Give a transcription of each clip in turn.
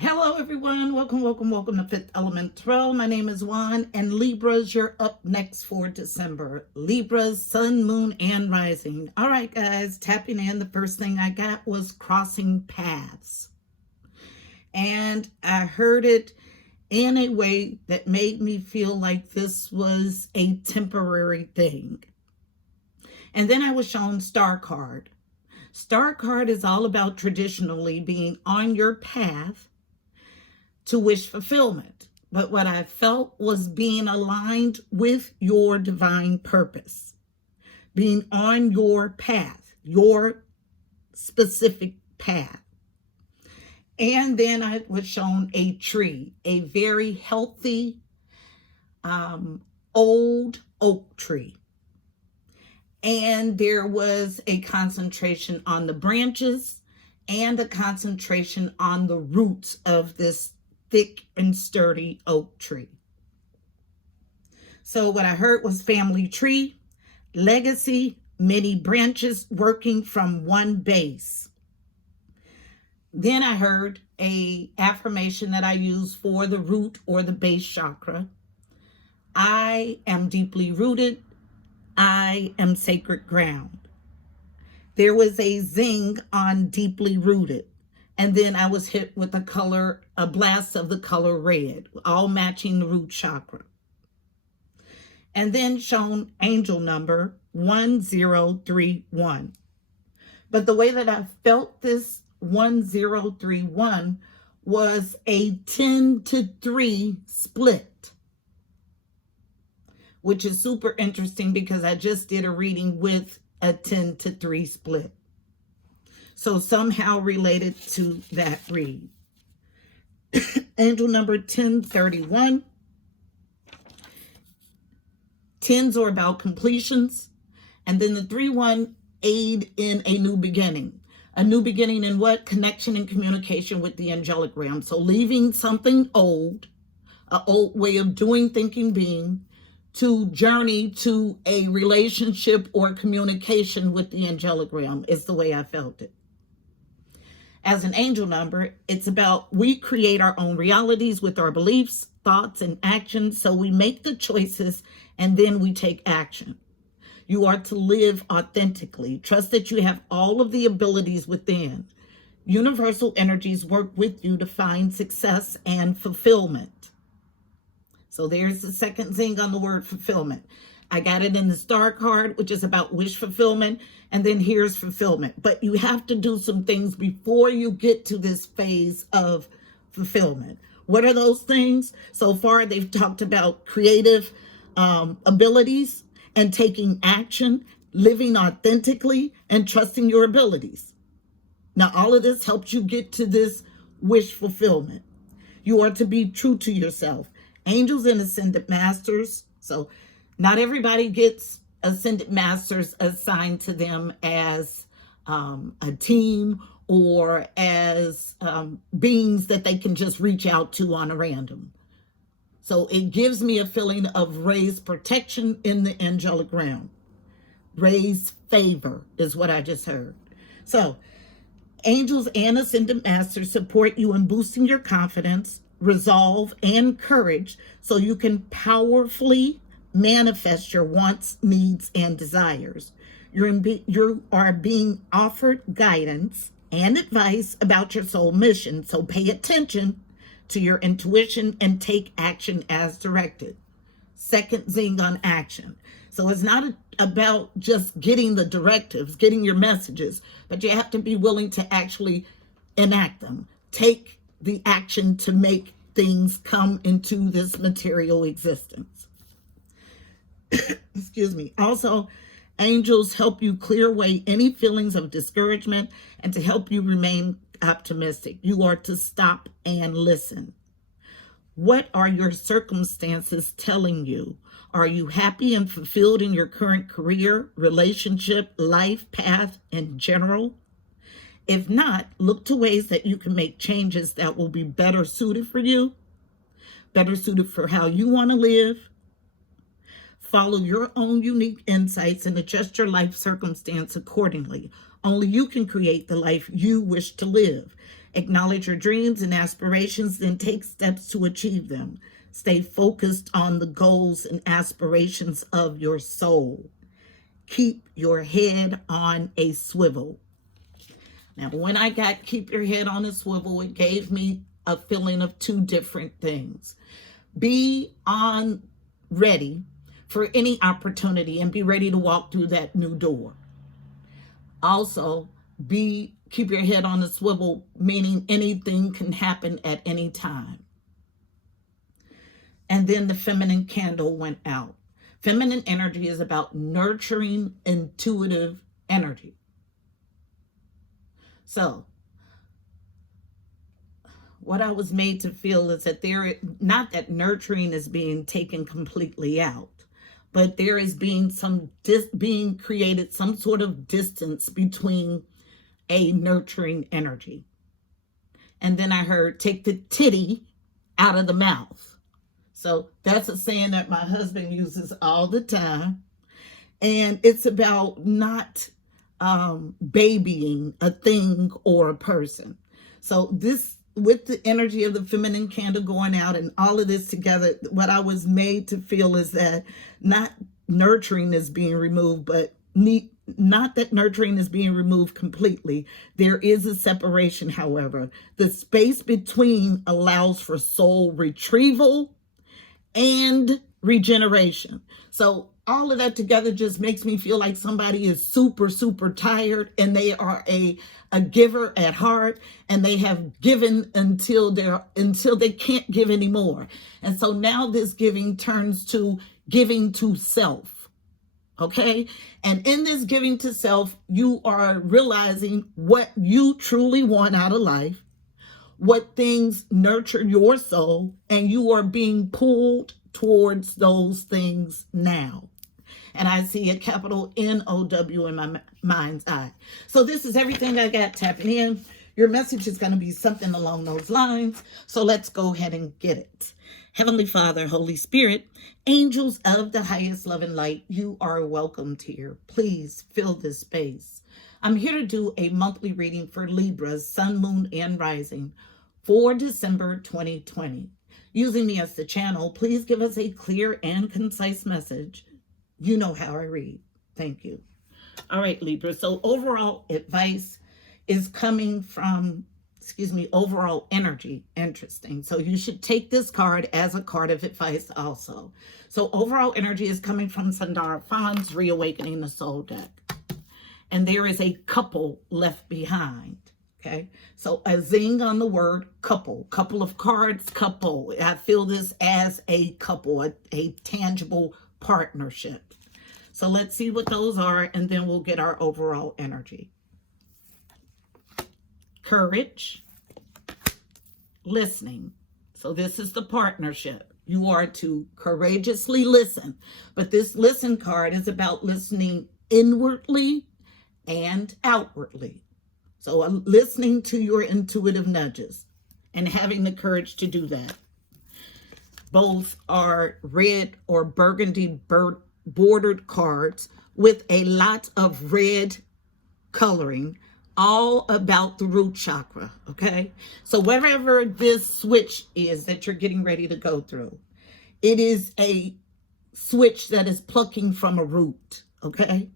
Hello, everyone. Welcome to Fifth Element Tarot. My name is Juan, and Libras, you're up next for December. Libras, Sun, Moon, and Rising. All right, guys, tapping in. The first thing I got was crossing paths. And I heard it in a way that made me feel like this was a temporary thing. And then I was shown Star Card. Star Card is all about traditionally being on your path to wish fulfillment. But what I felt was being aligned with your divine purpose, being on your path, your specific path. And then I was shown a tree, a very healthy, old oak tree. And there was a concentration on the branches and a concentration on the roots of this thick and sturdy oak tree. So what I heard was family tree, legacy, many branches working from one base. Then I heard a affirmation that I use for the root or the base chakra. I am deeply rooted. I am sacred ground. There was a zing on deeply rooted. And then I was hit with a blast of the color red, all matching the root chakra. And then shown angel number 1031. But the way that I felt this 1031 was a 10-3 split, which is super interesting because I just did a reading with a 10-3 split. So somehow related to that read. Angel number 1031. 10s are about completions. And then the 3-1 aid in a new beginning. A new beginning in what? Connection and communication with the angelic realm. So leaving something old, an old way of doing, thinking, being, to journey to a relationship or communication with the angelic realm is the way I felt it. As an angel number, it's about we create our own realities with our beliefs, thoughts, and actions. So we make the choices and then we take action. You are to live authentically. Trust that you have all of the abilities within. Universal energies work with you to find success and fulfillment. So there's the second thing on the word fulfillment. I got it in the star card, which is about wish fulfillment. And then here's fulfillment. But you have to do some things before you get to this phase of fulfillment. What are those things? So far, they've talked about creative abilities and taking action, living authentically, and trusting your abilities. Now, all of this helps you get to this wish fulfillment. You are to be true to yourself. Angels and ascended masters. So not everybody gets ascended masters assigned to them as a team or as beings that they can just reach out to on a random. So it gives me a feeling of raised protection in the angelic realm. Raised favor is what I just heard. So angels and ascended masters support you in boosting your confidence, resolve, and courage so you can powerfully manifest your wants, needs, and desires. You are being offered guidance and advice about your soul mission. So pay attention to your intuition and take action as directed. Second zing on action. So it's not about just getting the directives, getting your messages, but you have to be willing to actually enact them. Take the action to make things come into this material existence. Excuse me. Also, angels help you clear away any feelings of discouragement and to help you remain optimistic. You are to stop and listen. What are your circumstances telling you? Are you happy and fulfilled in your current career, relationship, life path in general? If not, look to ways that you can make changes that will be better suited for you, better suited for how you want to live. Follow your own unique insights and adjust your life circumstance accordingly. Only you can create the life you wish to live. Acknowledge your dreams and aspirations, then take steps to achieve them. Stay focused on the goals and aspirations of your soul. Keep your head on a swivel. Now, when I got keep your head on a swivel, it gave me a feeling of two different things. Be on ready for any opportunity and be ready to walk through that new door. Also, keep your head on a swivel, meaning anything can happen at any time. And then the feminine candle went out. Feminine energy is about nurturing intuitive energy. So, what I was made to feel is that not that nurturing is being taken completely out, but there is being created some sort of distance between a nurturing energy. And then I heard, take the titty out of the mouth. So that's a saying that my husband uses all the time. And it's about not babying a thing or a person. So this, with the energy of the feminine candle going out and all of this together, what I was made to feel is that not nurturing is being removed, but not that nurturing is being removed completely. There is a separation, however. The space between allows for soul retrieval and regeneration. So all of that together just makes me feel like somebody is super, super tired, and they are a giver at heart, and they have given until they can't give anymore. And so now this giving turns to giving to self. Okay? And in this giving to self, you are realizing what you truly want out of life, what things nurture your soul, and you are being pulled towards those things now. And I see a capital NOW in my mind's eye. So this is everything I got tapping in. Your message is going to be something along those lines. So let's go ahead and get it. Heavenly Father, Holy Spirit, angels of the highest love and light, you are welcomed here. Please fill this space. I'm here to do a monthly reading for Libra, Sun, Moon, and Rising for December 2020. Using me as the channel, please give us a clear and concise message. You know how I read. Thank you. All right, Libra. So overall advice is coming from, overall energy. Interesting. So you should take this card as a card of advice also. So overall energy is coming from Sundara Fawn's Reawakening the Soul deck. And there is a couple left behind. Okay, so a zing on the word couple of cards, couple. I feel this as a couple, a tangible partnership. So let's see what those are, and then we'll get our overall energy. Courage, listening. So this is the partnership. You are to courageously listen, but this listen card is about listening inwardly and outwardly. So listening to your intuitive nudges and having the courage to do that. Both are red or burgundy bordered cards with a lot of red coloring, all about the root chakra, okay? So wherever this switch is that you're getting ready to go through, it is a switch that is plucking from a root, okay?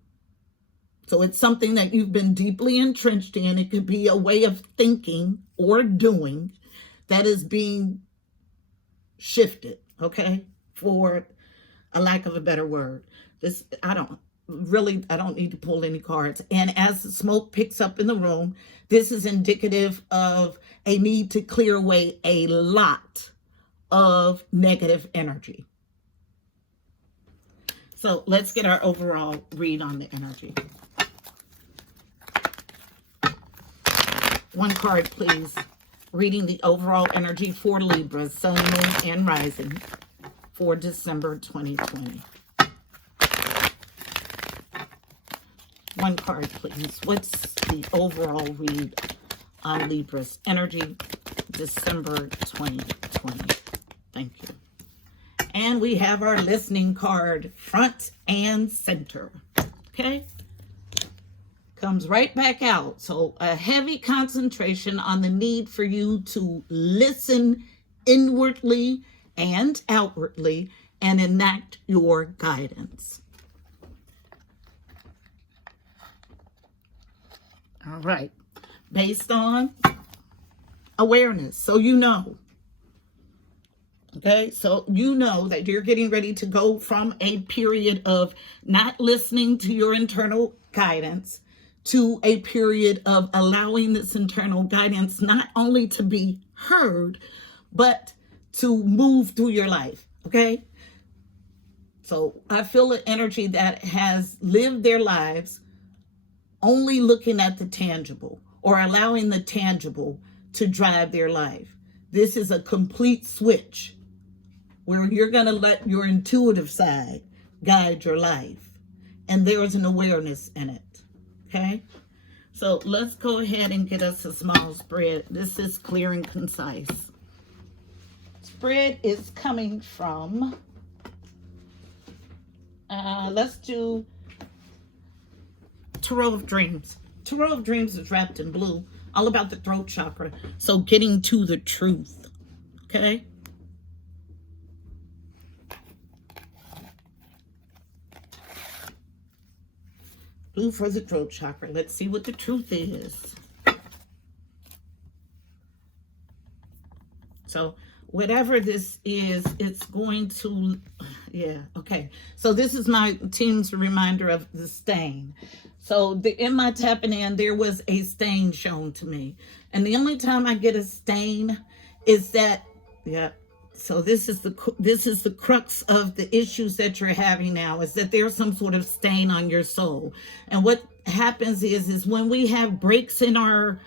So it's something that you've been deeply entrenched in. It could be a way of thinking or doing that is being shifted, okay? For a lack of a better word. I don't need to pull any cards. And as the smoke picks up in the room, this is indicative of a need to clear away a lot of negative energy. So let's get our overall read on the energy. One card, please. Reading the overall energy for Libra, Sun, Moon, and Rising for December 2020. One card, please. What's the overall read on Libra's energy, December 2020? Thank you. And we have our listening card, front and center. Okay? comes right back out. So a heavy concentration on the need for you to listen inwardly and outwardly and enact your guidance. All right. Based on awareness. So you know. Okay, so you know that you're getting ready to go from a period of not listening to your internal guidance to a period of allowing this internal guidance not only to be heard, but to move through your life. Okay, so I feel an energy that has lived their lives only looking at the tangible or allowing the tangible to drive their life. This is a complete switch where you're going to let your intuitive side guide your life. And there's an awareness in it. Okay? So let's go ahead and get us a small spread. This is clear and concise. Spread is coming from, let's do Tarot of Dreams. Tarot of Dreams is wrapped in blue, all about the throat chakra. So getting to the truth. Okay? Blue for the throat chakra. Let's see what the truth is. So whatever this is, it's going to, yeah, okay. So this is my team's reminder of the stain. So in my tapping in, there was a stain shown to me. And the only time I get a stain is that, yeah, so this is the crux of the issues that you're having now, is that there's some sort of stain on your soul. And what happens is when we have breaks in our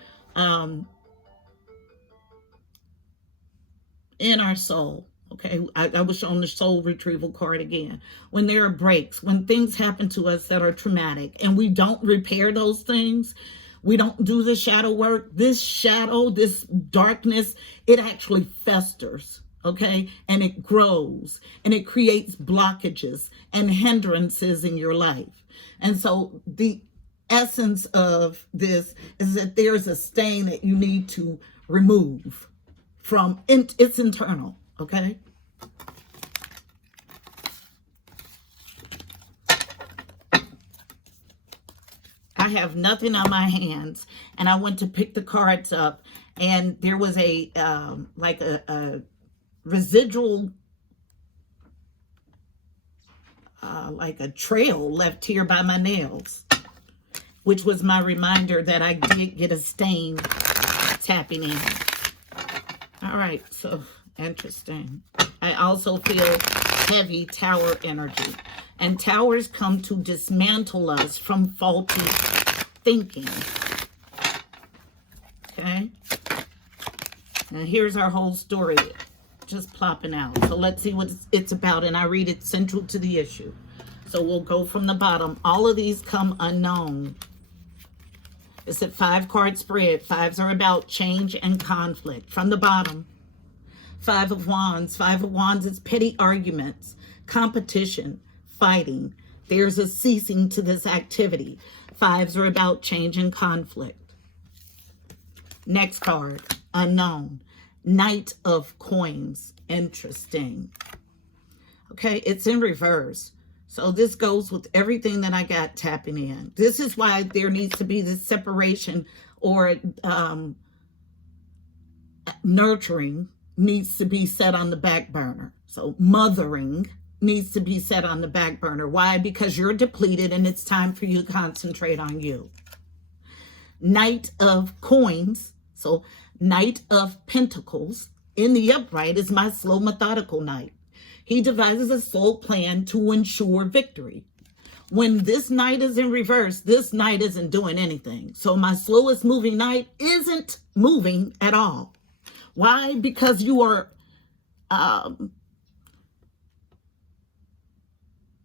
soul, okay, I was shown the soul retrieval card again. When there are breaks, when things happen to us that are traumatic and we don't repair those things, we don't do the shadow work, this shadow, this darkness, it actually festers. Okay, and it grows and it creates blockages and hindrances in your life. And so the essence of this is that there's a stain that you need to remove from it's internal. Okay. I have nothing on my hands, and I went to pick the cards up, and there was a like a residual, like a trail left here by my nails, which was my reminder that I did get a stain tapping in. All right, so interesting. I also feel heavy tower energy, and towers come to dismantle us from faulty thinking. Okay, and here's our whole story just plopping out. So let's see what it's about, and I read it central to the issue. So we'll go from the bottom. All of these come unknown. It's a 5-card spread. 5s are about change and conflict. From the bottom, 5 of Wands. 5 of Wands is petty arguments, competition, fighting. There's a ceasing to this activity. 5s are about change and conflict. Next card, unknown. Knight of Coins. Interesting. Okay, it's in reverse. So this goes with everything that I got tapping in. This is why there needs to be this separation, or nurturing needs to be set on the back burner. So mothering needs to be set on the back burner. Why? Because you're depleted and it's time for you to concentrate on you. Knight of Coins. So Knight of Pentacles in the upright is my slow, methodical knight. He devises a soul plan to ensure victory. When this knight is in reverse, this knight isn't doing anything. So my slowest moving knight isn't moving at all. Why? Because you are,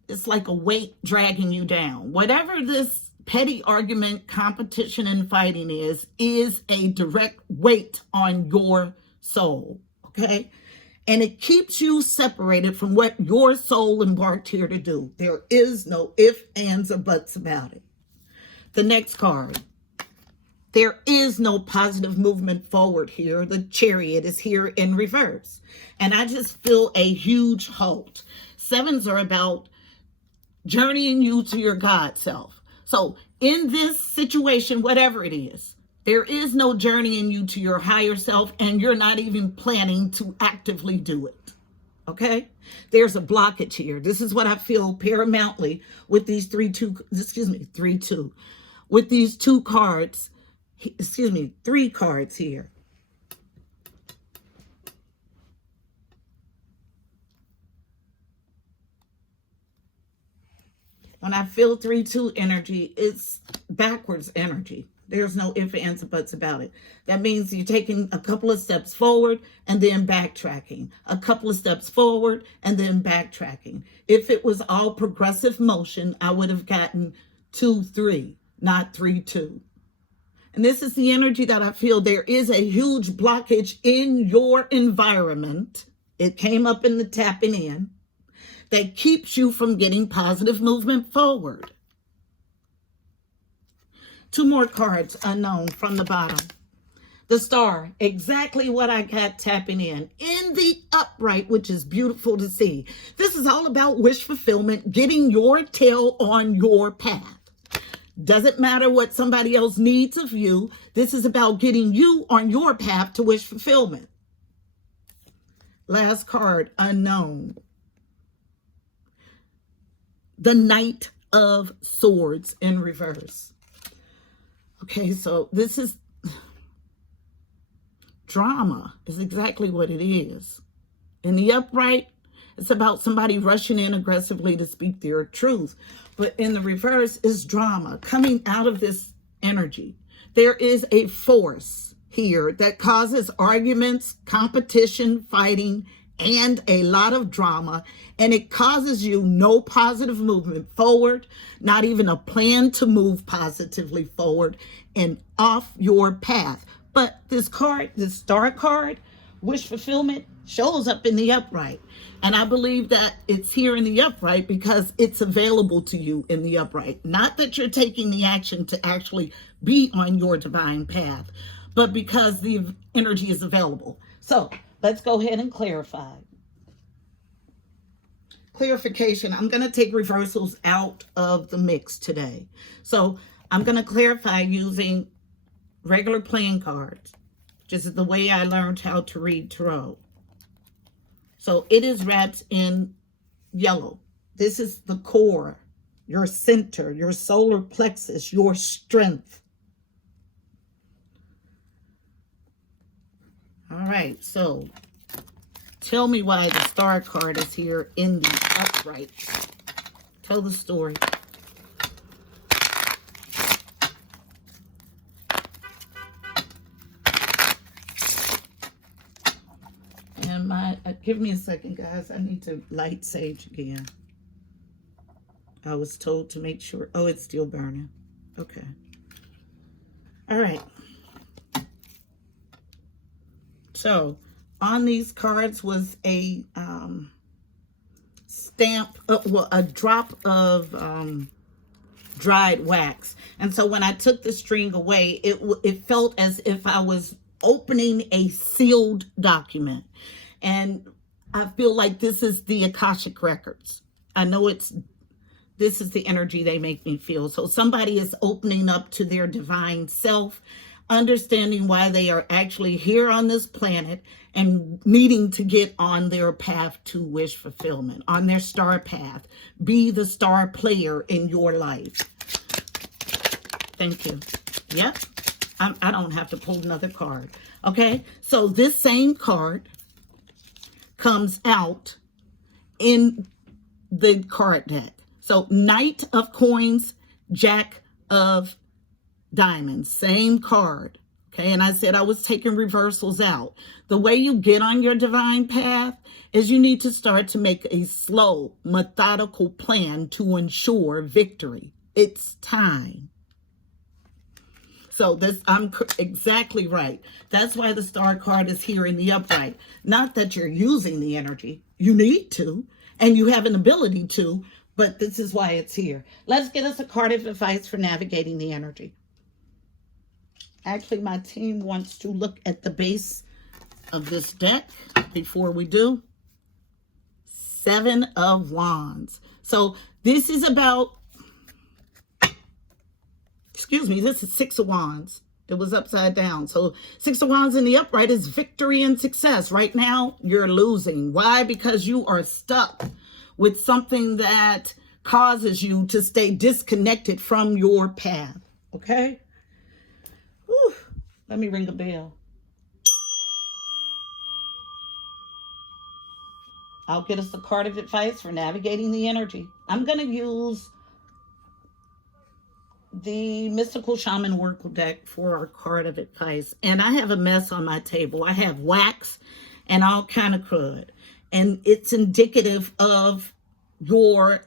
it's like a weight dragging you down. Whatever this petty argument, competition, and fighting is a direct weight on your soul, okay? And it keeps you separated from what your soul embarked here to do. There is no ifs, ands, or buts about it. The next card. There is no positive movement forward here. The Chariot is here in reverse. And I just feel a huge halt. Sevens are about journeying you to your God self. So in this situation, whatever it is, there is no journeying you to your higher self, and you're not even planning to actively do it. Okay? There's a blockage here. This is what I feel paramountly with these with these three cards here. When I feel 3-2 energy, it's backwards energy. There's no ifs, ands, or buts about it. That means you're taking a couple of steps forward and then backtracking. A couple of steps forward and then backtracking. If it was all progressive motion, I would have gotten 2-3, not 3-2. And this is the energy that I feel. There is a huge blockage in your environment. It came up in the tapping in. That keeps you from getting positive movement forward. 2 more cards, unknown, from the bottom. The Star, exactly what I got tapping in the upright, which is beautiful to see. This is all about wish fulfillment, getting your tail on your path. Doesn't matter what somebody else needs of you. This is about getting you on your path to wish fulfillment. Last card, unknown. The Knight of Swords in reverse. Okay, so this is drama is exactly what it is. In the upright, it's about somebody rushing in aggressively to speak their truth. But in the reverse is drama coming out of this energy. There is a force here that causes arguments, competition, fighting, and a lot of drama, and it causes you no positive movement forward, not even a plan to move positively forward and off your path. But this card, this Star card, wish fulfillment, shows up in the upright. And I believe that it's here in the upright because it's available to you in the upright. Not that you're taking the action to actually be on your divine path, but because the energy is available. So let's go ahead and clarify. Clarification. I'm going to take reversals out of the mix today. So I'm going to clarify using regular playing cards. Just the way I learned how to read tarot. So it is wrapped in yellow. This is the core, your center, your solar plexus, your strength. All right, so tell me why the Star card is here in the upright. Tell the story. And give me a second, guys. I need to light sage again. I was told to make sure. Oh, it's still burning. Okay. All right. So on these cards was a stamp, a drop of dried wax. And so when I took the string away, it felt as if I was opening a sealed document. And I feel like this is the Akashic Records. I know this is the energy they make me feel. So somebody is opening up to their divine self, understanding why they are actually here on this planet and needing to get on their path to wish fulfillment, on their star path. Be the star player in your life. Thank you. Yep. I don't have to pull another card. Okay. So this same card comes out in the card deck. So Knight of Coins, Jack of Diamonds, same card. Okay, and I said I was taking reversals out. The way you get on your divine path is you need to start to make a slow, methodical plan to ensure victory. It's time. So I'm exactly right. That's why the Star card is here in the upright. Not that you're using the energy. You need to, and you have an ability to, but this is why it's here. Let's get us a card of advice for navigating the energy. Actually, my team wants to look at the base of this deck before we do. 7 of Wands. So this is about, excuse me, this is 6 of Wands. It was upside down. So 6 of Wands in the upright is victory and success. Right now, you're losing. Why? Because you are stuck with something that causes you to stay disconnected from your path. Okay? Whew. Let me ring a bell. I'll get us a card of advice for navigating the energy. I'm going to use the Mystical Shaman Oracle deck for our card of advice. And I have a mess on my table. I have wax and all kind of crud. And it's indicative of your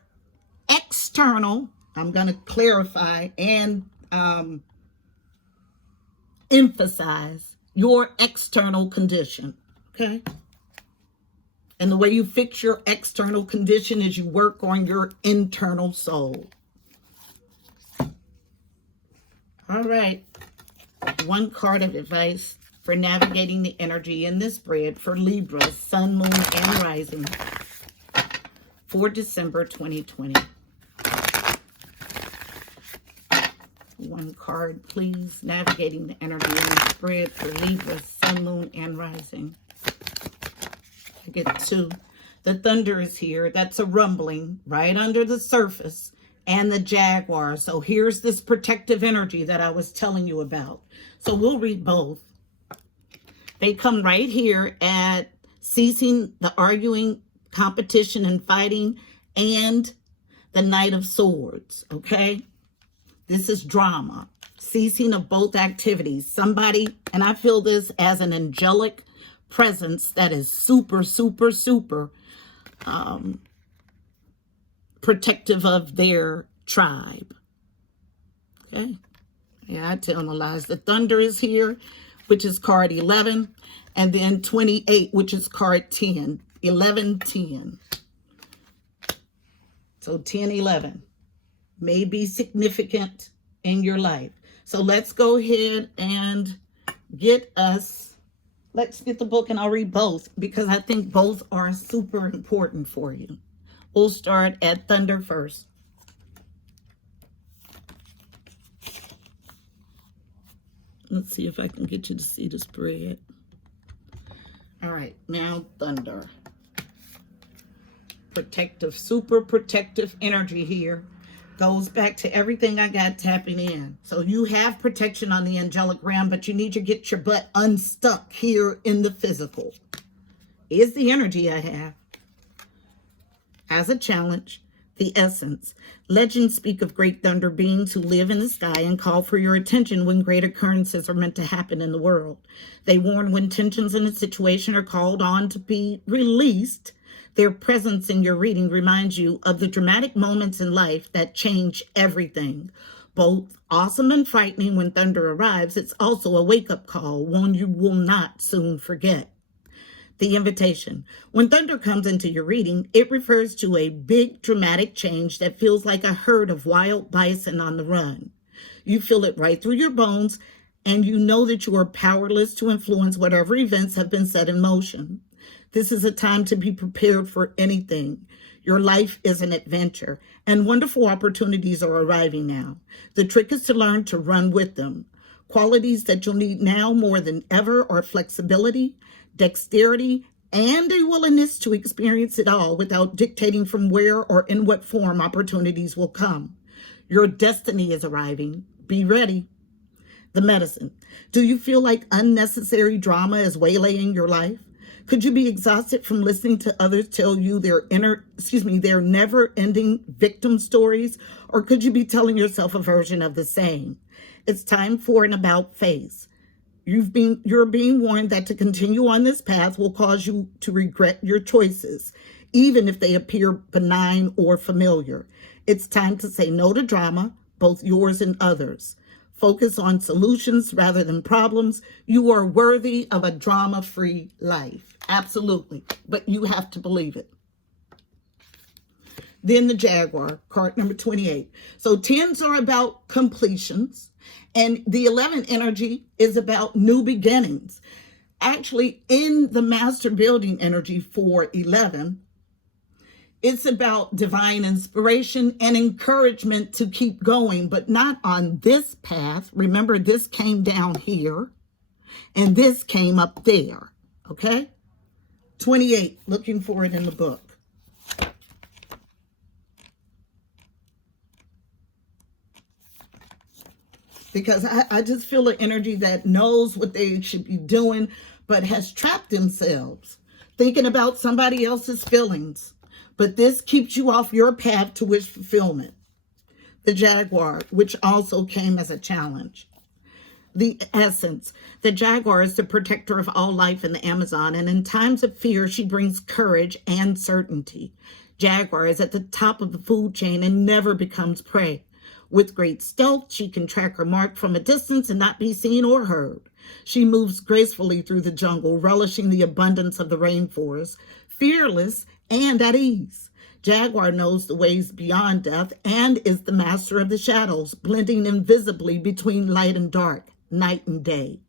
external, I'm going to clarify and emphasize your external condition. Okay? And the way you fix your external condition is you work on your internal soul. All right. One card of advice for navigating the energy in this spread for Libra, Sun, Moon, and Rising for December 2020. One card, please. Navigating the energy in this spread for Libra, Sun, Moon, and Rising. I get 2. The thunder is here. That's a rumbling right under the surface. And the Jaguar. So here's this protective energy that I was telling you about. So we'll read both. They come right here at ceasing the arguing, competition, and fighting, and the Knight of Swords. Okay? This is drama. Ceasing of both activities. Somebody, and I feel this as an angelic presence that is super, super, super protective of their tribe. Okay? Yeah, I tell no lies. The thunder is here, which is card 11, and then 28, which is card 10. 11, 10. So 10, 11 may be significant in your life. So let's go ahead and let's get the book, and I'll read both because I think both are super important for you. We'll start at thunder first. Let's see if I can get you to see the spread. All right, now thunder. Protective, super protective energy here. Goes back to everything I got tapping in. So you have protection on the angelic realm, but you need to get your butt unstuck here in the physical. Is the energy I have. As a challenge, the essence. Legends speak of great thunder beings who live in the sky and call for your attention when great occurrences are meant to happen in the world. They warn when tensions in a situation are called on to be released. Their presence in your reading reminds you of the dramatic moments in life that change everything. Both awesome and frightening when thunder arrives, it's also a wake-up call, one you will not soon forget. The invitation. When thunder comes into your reading, it refers to a big dramatic change that feels like a herd of wild bison on the run. You feel it right through your bones, and you know that you are powerless to influence whatever events have been set in motion. This is a time to be prepared for anything. Your life is an adventure, and wonderful opportunities are arriving now. The trick is to learn to run with them. Qualities that you'll need now more than ever are flexibility, dexterity, and a willingness to experience it all without dictating from where or in what form opportunities will come. Your destiny is arriving. Be ready. The medicine. Do you feel like unnecessary drama is waylaying your life? Could you be exhausted from listening to others tell you their never-ending victim stories? Or could you be telling yourself a version of the same? It's time for an about face. You're being warned that to continue on this path will cause you to regret your choices, even if they appear benign or familiar. It's time to say no to drama, both yours and others. Focus on solutions rather than problems. You are worthy of a drama-free life. Absolutely. But you have to believe it. Then the Jaguar, card number 28. So 10s are about completions, and the 11 energy is about new beginnings. Actually, in the master building energy for 11, it's about divine inspiration and encouragement to keep going, but not on this path. Remember, this came down here and this came up there, okay? 28, looking for it in the book. Because I just feel an energy that knows what they should be doing, but has trapped themselves thinking about somebody else's feelings. But this keeps you off your path to wish fulfillment. The Jaguar, which also came as a challenge. The essence. The Jaguar is the protector of all life in the Amazon, and in times of fear, she brings courage and certainty. Jaguar is at the top of the food chain and never becomes prey. With great stealth, she can track her mark from a distance and not be seen or heard. She moves gracefully through the jungle, relishing the abundance of the rainforest, fearless and at ease. Jaguar knows the ways beyond death and is the master of the shadows, blending invisibly between light and dark, night and day.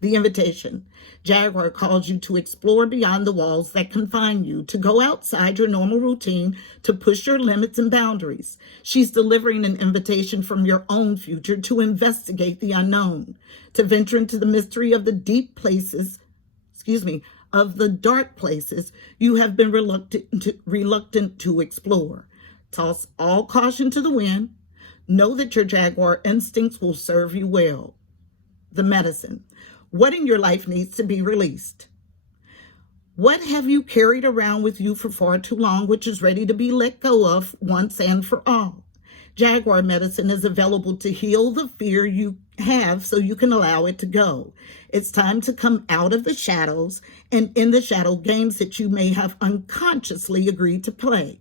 The invitation. Jaguar calls you to explore beyond the walls that confine you, to go outside your normal routine, to push your limits and boundaries. She's delivering an invitation from your own future to investigate the unknown, to venture into the mystery of the deep places, of the dark places you have been reluctant to explore. Toss all caution to the wind. Know that your Jaguar instincts will serve you well. The medicine. What in your life needs to be released? What have you carried around with you for far too long, which is ready to be let go of once and for all? Jaguar medicine is available to heal the fear you have so you can allow it to go. It's time to come out of the shadows and in the shadow games that you may have unconsciously agreed to play.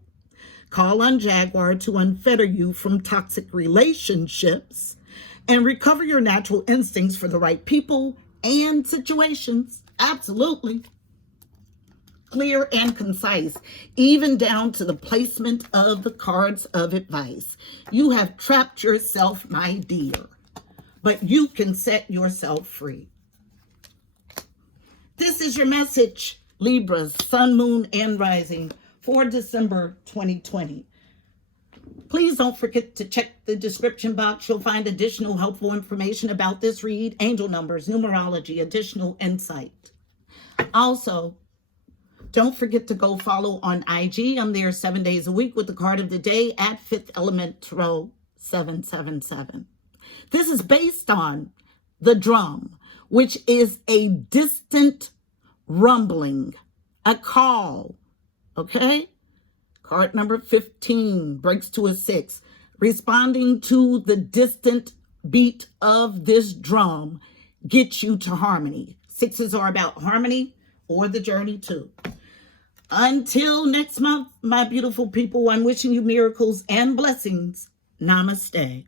Call on Jaguar to unfetter you from toxic relationships and recover your natural instincts for the right people and situations. Absolutely. Clear and concise, even down to the placement of the cards of advice. You have trapped yourself, my dear, but you can set yourself free. This is your message, Libra, Sun, Moon, and Rising for December 2020. Please don't forget to check the description box. You'll find additional helpful information about this read, angel numbers, numerology, additional insight. Also, don't forget to go follow on IG. I'm there 7 days a week with the card of the day at Fifth Element Tarot 777. This is based on the drum, which is a distant rumbling, a call, okay? Card number 15 breaks to a 6. Responding to the distant beat of this drum gets you to harmony. 6s are about harmony or the journey too. Until next month, my beautiful people, I'm wishing you miracles and blessings. Namaste.